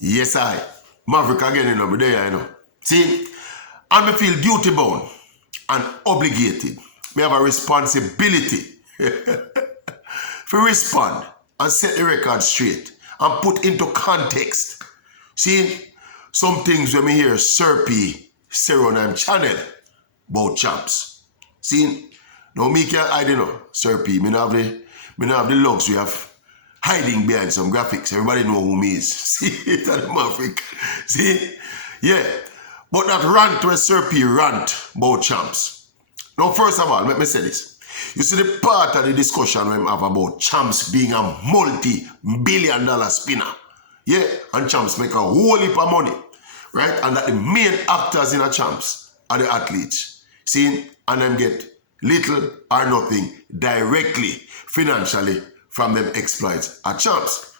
Yes, I. Maverick again, but there, See, and me feel duty bound and obligated. Me have a responsibility to respond and set the record straight and put into context. See, some things when me hear Sir P say on him channel about champs. See, no me can I don't know, Sir P. Me not have the luxury of hiding behind some graphics. Everybody know who me is. See, it's a Maverick. See, yeah. But that rant where Sir P rant about champs. Now, first of all, let me say this. You see the part of the discussion we have about champs being a multi-billion-dollar spinner. Yeah, and champs make a whole heap of money. Right? And that the main actors in a champs are the athletes. See, and them get little or nothing directly, financially, from them exploits at champs.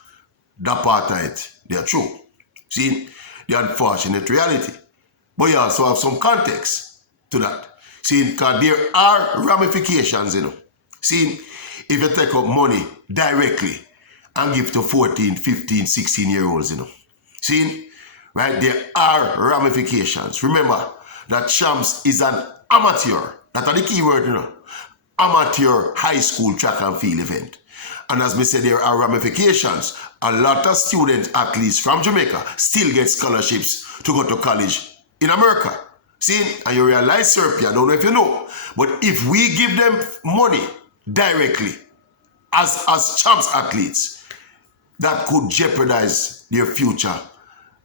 That part of it, they are true. See, the unfortunate reality. But you also have some context to that. See, because there are ramifications, See, if you take up money directly and give to 14, 15, 16-year-olds, See, right, there are ramifications. Remember that champs is an amateur. That's the key word, Amateur high school track and field event. And as we said, there are ramifications. A lot of student athletes from Jamaica still get scholarships to go to college in America. See, and you realize, Sir P, I don't know if you know, but if we give them money directly as champs athletes, that could jeopardize their future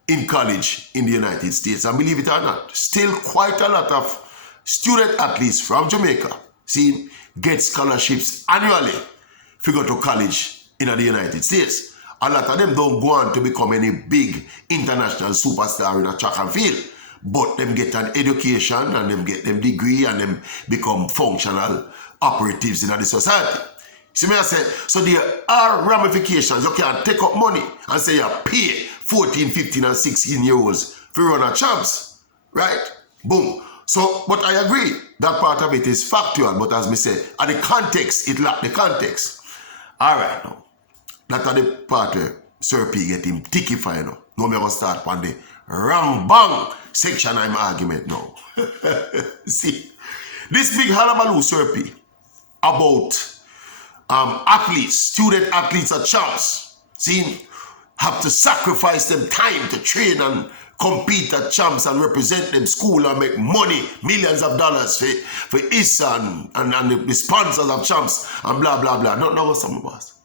in college in the United States. And believe it or not, still quite a lot of student athletes from Jamaica, see, get scholarships annually if you go to college in the United States. A lot of them don't go on to become any big international superstar in a track and field, but them get an education and them get them degree and them become functional operatives in the society. See me I say, so there are ramifications. You can take up money and say you pay 14, 15 and 16-year-olds for run a champs, right? Boom. So, but I agree, that part of it is factual, but as me say, at the context, it lack the context. All right, now. That's the part where Sir P get him tickified now. Now me going to start on the ram bang section I'm argument now. See, this big halabaloo, Sir P, about athletes, student athletes at champs, see, have to sacrifice them time to train and compete at champs and represent them school and make money, millions of dollars for ISA and the sponsors of champs and blah, blah, blah. Not no go some, boss.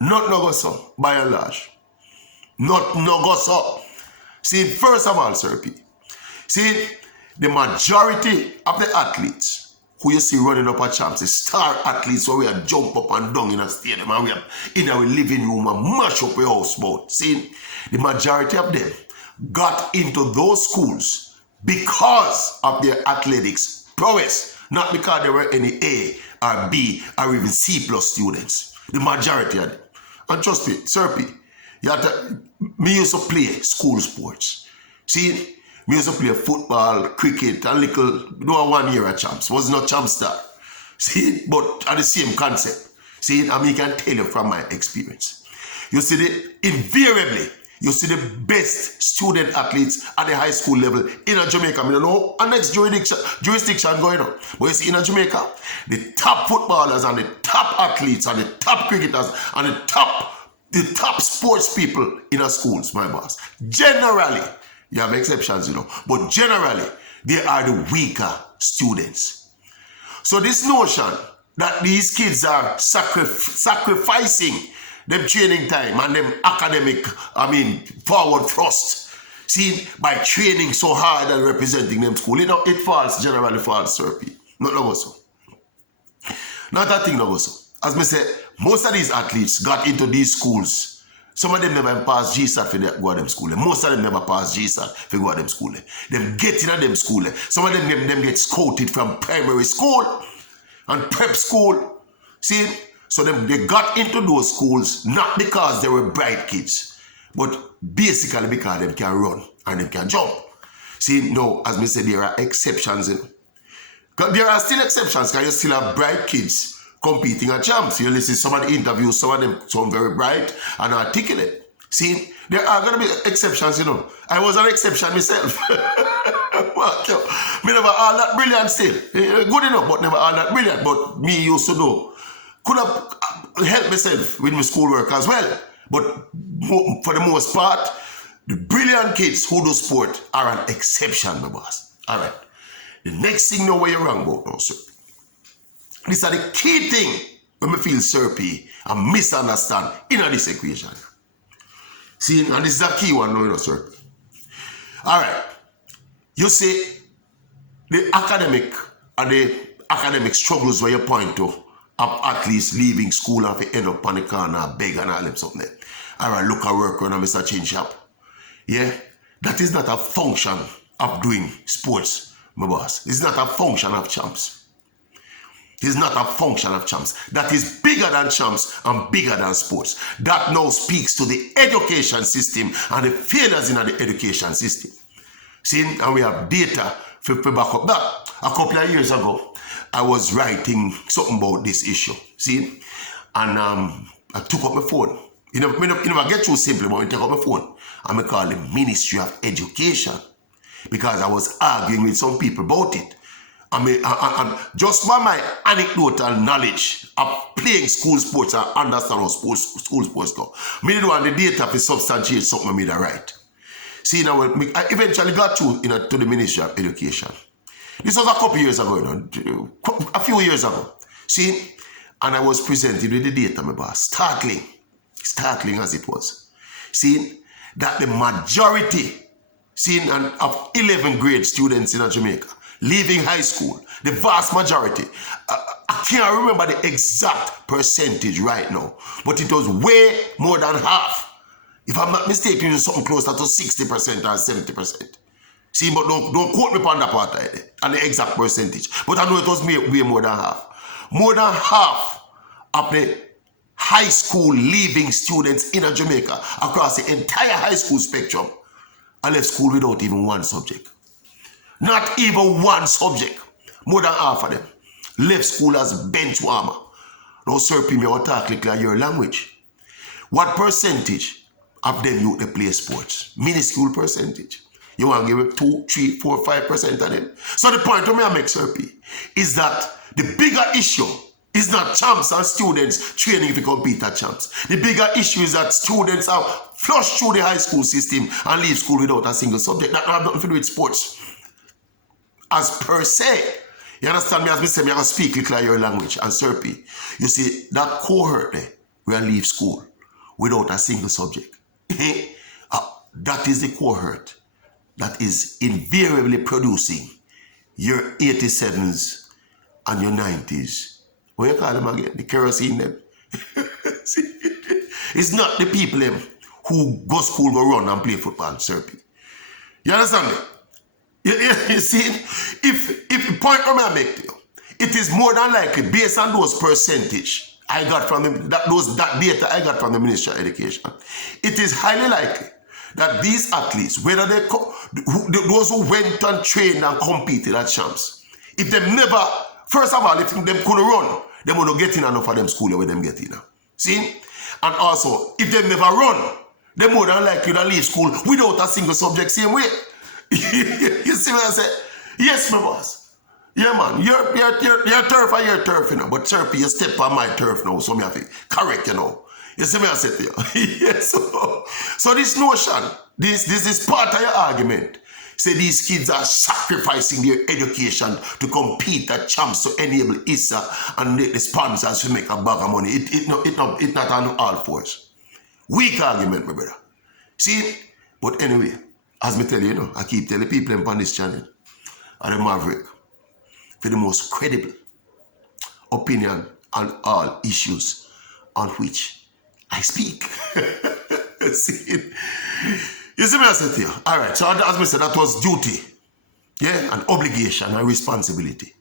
Not no go some, by and large. Not no go some. See, first of all, Sir P, see, the majority of the athletes who you see running up at champs, the star athletes where we are jump up and down in a stadium and we are in our living room and mash up a houseboat. See, the majority of them got into those schools because of their athletics prowess, not because they were any A or B or even C plus students. The majority of them. And trust me, Sir P, me used to play school sports. See, me used to play football, cricket, and little, 1 year at champs. Was not champ star. See, but at the same concept. See, I mean, I can tell you from my experience. You see, invariably, you see the best student athletes at the high school level in a Jamaica. I don't know our next jurisdiction going on. But you see, in a Jamaica, the top footballers and the top athletes and the top cricketers and the top sports people in our schools, my boss. Generally, you have exceptions, but generally, they are the weaker students. So this notion that these kids are sacrificing them training time and them academic, forward thrust, see, by training so hard and representing them school, it falls, generally falls, Sir P. Not no so. Not that thing no so. As me say, most of these athletes got into these schools. Some of them never pass GSAT for go to them school. Most of them never pass GSAT for go to them school. Them get in at them school. Some of them get scouted from primary school and prep school. See? So they got into those schools not because they were bright kids, but basically because they can run and they can jump. See, no, as me said, there are exceptions. There are still exceptions because you still have bright kids competing at champs. You listen to some of the interviews, some of them sound very bright and articulate. See, there are going to be exceptions, you know. I was an exception myself. Me never all that brilliant still. Good enough, but never all that brilliant. But me used to know. Could have helped myself with my schoolwork as well. But for the most part, the brilliant kids who do sport are an exception, my boss. All right. The next thing know where you're wrong about now, sir. These are the key thing when me feel Serpy and misunderstand in this equation. See, and this is a key one now, you know, sir. All right. You see, the academic and the academic struggles where you point to of athletes leaving school and end up on the corner, beg and all them something. All right, look at work when I Mr. Change Shop. Yeah? That is not a function of doing sports, my boss. It's not a function of champs. It's not a function of champs. That is bigger than champs and bigger than sports. That now speaks to the education system and the failures in the education system. See, and we have data for back up that. A couple of years ago, I was writing something about this issue. See, and I took up my phone. You know, I never get through simply, but I took up my phone. And I call the Ministry of Education because I was arguing with some people about it. And just by my anecdotal knowledge of playing school sports and understand how school sports go, I didn't want the data to substantiate something I made a right. See, now I eventually got to the Ministry of Education. This was a couple years ago, a few years ago. See, and I was presented with the data, my boss. Startling as it was. See, that the majority, of 11th grade students in Jamaica, leaving high school, the vast majority, I can't remember the exact percentage right now, but it was way more than half. If I'm not mistaken, it was something closer to 60% or 70%. See, but don't quote me on that part and the exact percentage. But I know it was way more than half. More than half of the high school leaving students in Jamaica across the entire high school spectrum I left school without even one subject. Not even one subject. More than half of them left school as bench warmer. Now, sir, me will talk like your language. What percentage of them youth they play sports? Minuscule percentage. You want to give it 2, 3, 4, 5% of them. So the point of me I make, Sir P, is that the bigger issue is not champs and students training to compete at champs. The bigger issue is that students are flushed through the high school system and leave school without a single subject. That have nothing to do with sports as per se. You understand me? As me say, me I speak like your language. And Sir P, you see, that cohort there will leave school without a single subject. That is the cohort that is invariably producing your 87s and your 90s. What you call them again? The kerosene them. See? It's not the people them who go school, go run and play football, Sir P. You understand me? You see, if the point I make to you, it is more than likely based on those percentage I got from that data I got from the Ministry of Education. It is highly likely that these athletes, whether those who went and trained and competed at champs, if they never, first of all, if them could run, they would not get in enough of them school where them get in. See? And also, if they never run, they more than likely to leave school without a single subject same way. You see what I say? Yes, my boss. Yeah, man. Your turf and your turf, you know. But Sir P, you step on my turf now, so me have to correct, you know. You see me I say to you? Yes. So this notion, this is part of your argument. Say these kids are sacrificing their education to compete at champs to enable ISA and the sponsors to make a bag of money. It's not on all fours. Weak argument, my brother. See? But anyway, as me tell you, I keep telling people on this channel, I'm the Maverick for the most credible opinion on all issues on which I speak. See? You see me I said to you? All right, so as I said, that was duty, yeah, and obligation and responsibility.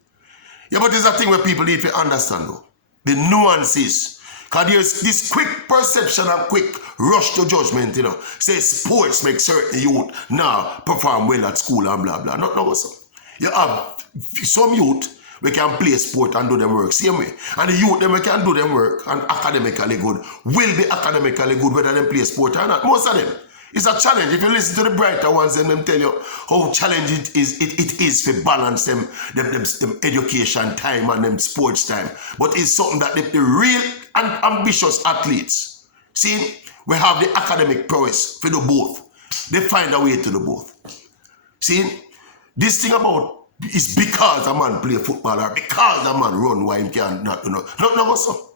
Yeah, but there's a thing where people need to understand, though. The nuances. Because there's this quick perception and quick rush to judgment, Say sports make certain youth now perform well at school and blah, blah. No, so. You have some youth we can play sport and do them work same way. And the youth them we can do them work and academically good, will be academically good whether they play sport or not. Most of them. It's a challenge. If you listen to the brighter ones, then them tell you how challenging it is to balance them education time and them sports time. But it's something that the real and ambitious athletes, see, we have the academic prowess for do both. They find a way to do both. See, this thing about is because a man play football or because a man run why he can't not, you know. No, so.